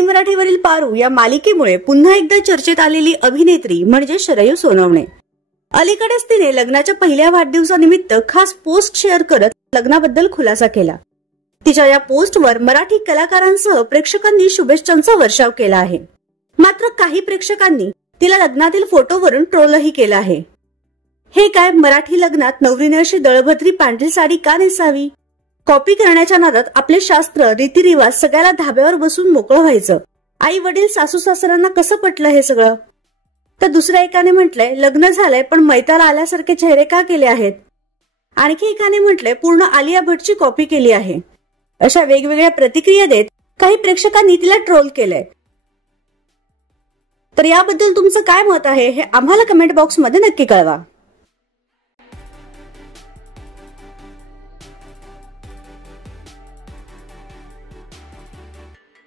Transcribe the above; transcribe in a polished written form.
Zee मराठीवरील Paru या मालिकेमुळे पुन्हा एकदा चर्चेत आलेली अभिनेत्री म्हणजे श्रेयू सोनवणे. अलीकडेच तिने लग्नाच्या पहिल्या वाढदिवसानिमित्त खास पोस्ट शेअर करत लग्नाबद्दल खुलासा केला. तिच्या या पोस्टवर मराठी कलाकारांसह प्रेक्षकांनी शुभेच्छांचा वर्षाव केला आहे. मात्र काही प्रेक्षकांनी तिला लग्नातील फोटोवरून ट्रोलही केला आहे. हे काय, मराठी लग्नात नवरीने अशी दळभद्री पांढरी साडी का नेसावी? कॉपी करण्याच्या नादात आपले शास्त्र रीतिरिवाज सगळ्याला धाब्यावर बसून मोकळं व्हायचं. आई वडील सासू सासऱ्यांना कसं पटलं हे सगळं? तर दुसऱ्या एकाने म्हटलंय लग्न झालंय पण मैताला आल्यासारखे चेहरे का केले आहेत? आणखी एकाने म्हटलंय पूर्ण आलिया भट्टची कॉपी केली आहे. अशा वेगवेगळ्या प्रतिक्रिया देत काही प्रेक्षकांनी तिला ट्रोल केलंय. तर याबद्दल तुमचं काय मत आहे हे आम्हाला कमेंट बॉक्समध्ये नक्की कळवा.